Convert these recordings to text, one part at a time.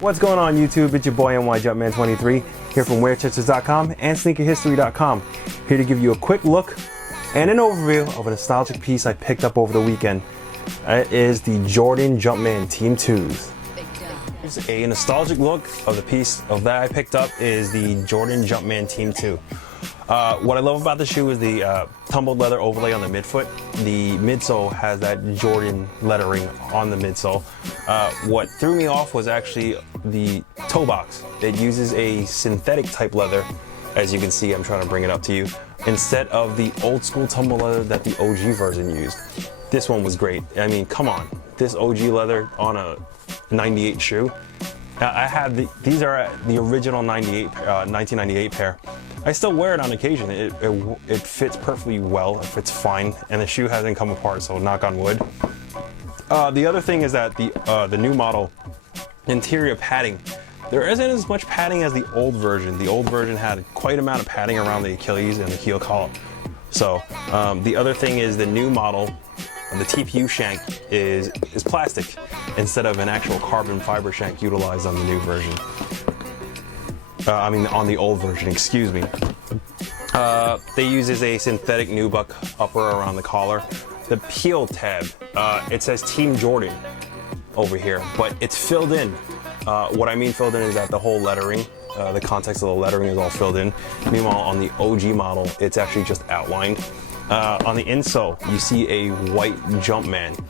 What's going on YouTube? It's your boy NY Jumpman 23 here from WearChurches.com and SneakerHistory.com, here to give you a quick look and an overview of a nostalgic piece I picked up over the weekend. It is the Jordan Jumpman Team 2s. Here's a nostalgic look of the piece that I picked up is the Jordan Jumpman Team 2. What I love about the shoe is the tumbled leather overlay on the midfoot. The midsole has that Jordan lettering on the midsole. What threw me off was actually the toe box. It uses a synthetic type leather, as you can see. I'm trying to bring it up to you, instead of the old school tumble leather that the OG version used. This one was great. I mean, come on, this OG leather on a 98 shoe. I have these are the original 1998 pair. I still wear it on occasion. It fits perfectly well. It fits fine, and the shoe hasn't come apart, so knock on wood. The other thing is that the new model interior padding, there isn't as much padding as the old version. The old version had quite an amount of padding around the Achilles and the heel collar. So the other thing is the new model, the TPU shank is plastic instead of an actual carbon fiber shank utilized on the new version. On the old version, excuse me. They uses a synthetic nubuck upper around the collar. The peel tab, it says Team Jordan over here, but it's filled in. What I mean filled in is that the whole lettering, the context of the lettering is all filled in. Meanwhile, on the OG model, it's actually just outlined. On the insole, you see a white Jumpman.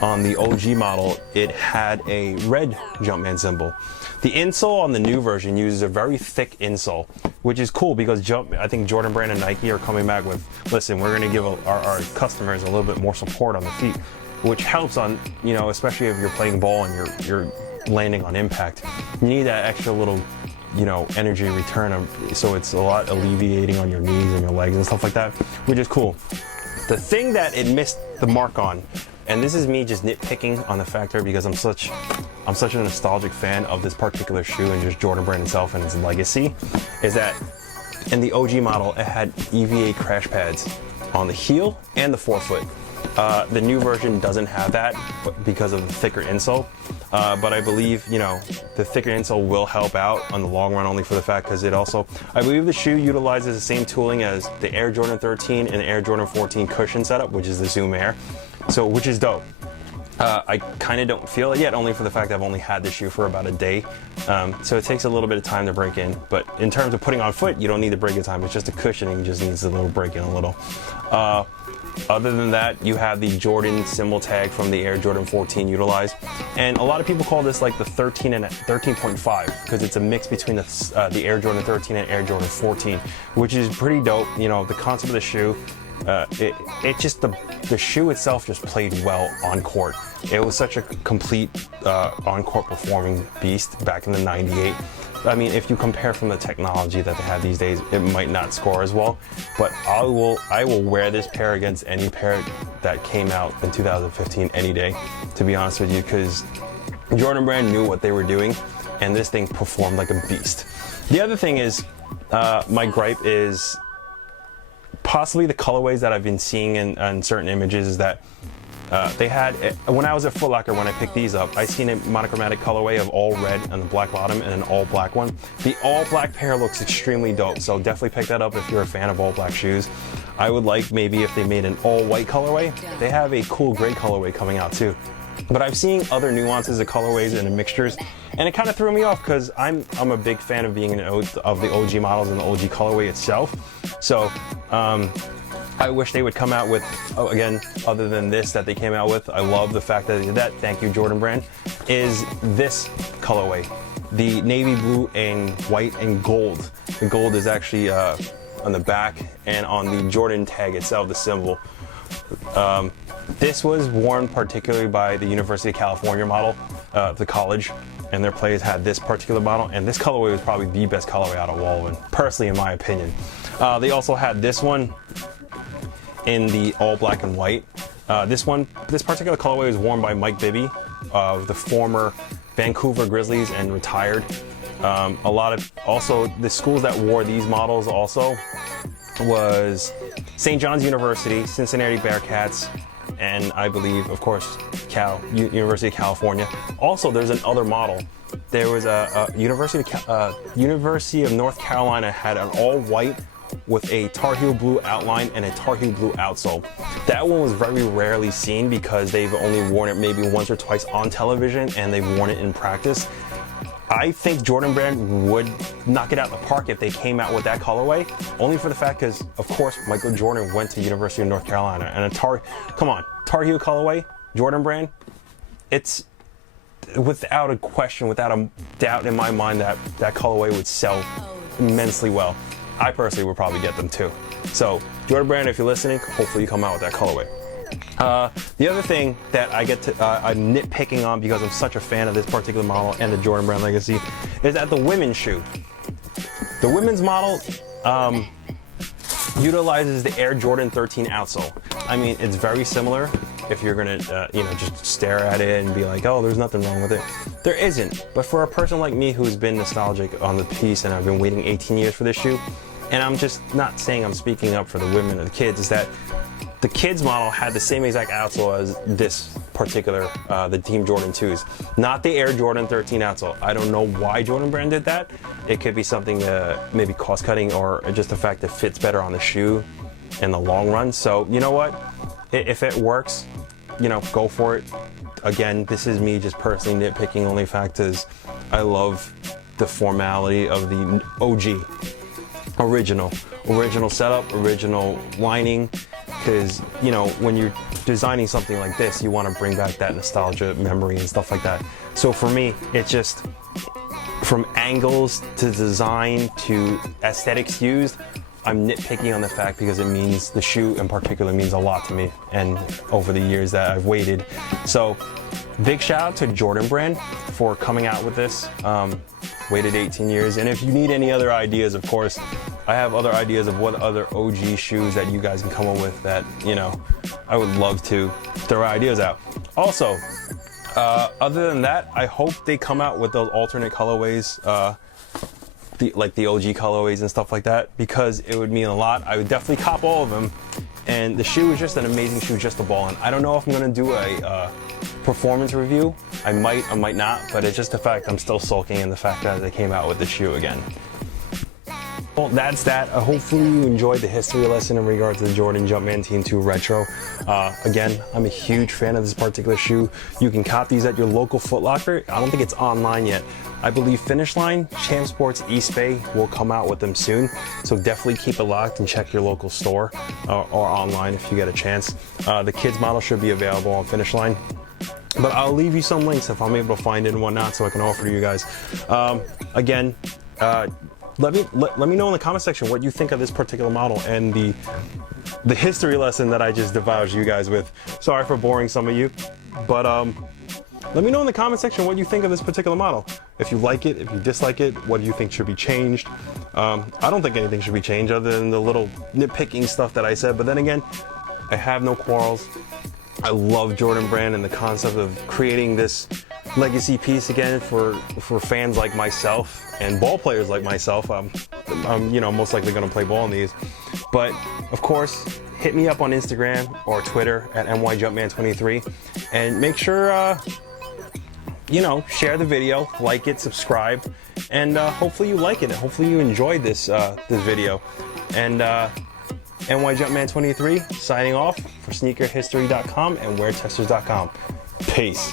On the OG model, it had a red Jumpman symbol. The insole on the new version uses a very thick insole, which is cool because I think Jordan Brand and Nike are coming back with, listen, we're going to give our customers a little bit more support on the feet, which helps on, especially if you're playing ball and you're landing on impact. You need that extra little, energy return, so it's a lot alleviating on your knees and your legs and stuff like that, which is cool. The thing that it missed the mark on, and this is me just nitpicking on the factor because I'm such a nostalgic fan of this particular shoe and just Jordan Brand itself and its legacy, is that in the OG model it had EVA crash pads on the heel and the forefoot. The new version doesn't have that because of the thicker insole, but I believe the thicker insole will help out on the long run, only for the fact because I believe the shoe utilizes the same tooling as the Air Jordan 13 and the Air Jordan 14 cushion setup, which is the Zoom Air, which is dope. I kind of don't feel it yet, only for the fact I've only had the shoe for about a day, so it takes a little bit of time to break in. But in terms of putting on foot, you don't need the break in time. It's just a cushioning, just needs a little break in a little. Other than that, you have the Jordan symbol tag from the Air Jordan 14 utilized, and a lot of people call this like the 13 and 13.5 because it's a mix between the Air Jordan 13 and Air Jordan 14, which is pretty dope. The concept of the shoe. The shoe itself just played well on court. It was such a complete on-court performing beast back in the 98. I mean, if you compare from the technology that they have these days, it might not score as well, but I will wear this pair against any pair that came out in 2015 any day, to be honest with you, because Jordan Brand knew what they were doing and this thing performed like a beast. The other thing is, my gripe is possibly the colorways that I've been seeing in certain images, is that they had, when I was at Foot Locker, when I picked these up, I seen a monochromatic colorway of all red on the black bottom and an all black one. The all black pair looks extremely dope, so definitely pick that up if you're a fan of all black shoes. I would like maybe if they made an all white colorway. They have a cool gray colorway coming out too. But I've seen other nuances of colorways and mixtures, and it kind of threw me off because I'm a big fan of being of the OG models and the OG colorway itself. So I wish they would come out with, again, other than this that they came out with. I love the fact that they did that. Thank you, Jordan Brand. Is this colorway, the navy blue and white and gold. The gold is actually on the back and on the Jordan tag itself, the symbol. This was worn particularly by the University of California model, the college, and their players had this particular model, and this colorway was probably the best colorway out of all of them, personally in my opinion. They also had this one in the all black and white. This particular colorway was worn by Mike Bibby, the former Vancouver Grizzlies and retired. Also the schools that wore these models also was St. John's University, Cincinnati Bearcats, and I believe, of course, University of California. Also, there's another model there was a University of North Carolina had an all white with a Tar Heel blue outline and a Tar Heel blue outsole. That one was very rarely seen because they've only worn it maybe once or twice on television and they've worn it in practice. I think Jordan Brand would knock it out of the park if they came out with that colorway, only for the fact because, of course, Michael Jordan went to University of North Carolina, and Tar Heel colorway, Jordan Brand, it's without a question, without a doubt in my mind that that colorway would sell immensely well. I personally would probably get them too. So, Jordan Brand, if you're listening, hopefully you come out with that colorway. The other thing that I get to, I'm nitpicking on because I'm such a fan of this particular model and the Jordan Brand legacy is that the women's shoe. The women's model utilizes the Air Jordan 13 outsole. I mean, it's very similar if you're gonna, just stare at it and be like, oh, there's nothing wrong with it. There isn't, but for a person like me who's been nostalgic on the piece and I've been waiting 18 years for this shoe, and I'm just not saying I'm speaking up for the women or the kids, is that the kids model had the same exact outsole as this particular, the Team Jordan 2s, not the Air Jordan 13 outsole. I don't know why Jordan Brand did that. It could be something maybe cost cutting or just the fact that it fits better on the shoe in the long run. So you know what? If it works, go for it. Again, this is me just personally nitpicking. Only fact is I love the formality of the OG, original setup, original lining. Because, when you're designing something like this, you want to bring back that nostalgia memory and stuff like that. So for me, it's just from angles to design to aesthetics used, I'm nitpicking on the fact because it means, the shoe in particular means a lot to me and over the years that I've waited. So big shout out to Jordan Brand for coming out with this. Waited 18 years. And if you need any other ideas, of course, I have other ideas of what other OG shoes that you guys can come up with that, I would love to throw ideas out. Also, other than that, I hope they come out with those alternate colorways, like the OG colorways and stuff like that, because it would mean a lot. I would definitely cop all of them. And the shoe is just an amazing shoe just to ball in. I don't know if I'm gonna do a performance review. I might not, but it's just the fact I'm still sulking in the fact that they came out with the shoe again. Well, that's that. Hopefully you enjoyed the history lesson in regards to the Jordan Jumpman Team 2 Retro. Again, I'm a huge fan of this particular shoe. You can cop these at your local Foot Locker. I don't think it's online yet. I believe Finish Line, Champ Sports, East Bay will come out with them soon. So definitely keep it locked and check your local store or online if you get a chance. The kids model should be available on Finish Line. But I'll leave you some links if I'm able to find it and whatnot so I can offer to you guys. Again, let me know in the comment section what you think of this particular model and the history lesson that I just divulged you guys with. Sorry for boring some of you, but let me know in the comment section what you think of this particular model. If you like it, if you dislike it, what do you think should be changed? I don't think anything should be changed other than the little nitpicking stuff that I said, but then again, I have no quarrels. I love Jordan Brand and the concept of creating this legacy piece again for fans like myself and ball players like myself. I'm most likely going to play ball in these. But of course, hit me up on Instagram or Twitter at nyjumpman23 and make sure share the video, like it, subscribe, and hopefully you like it and hopefully you enjoyed this video. And NYJumpman23 signing off for sneakerhistory.com and weartesters.com. Peace.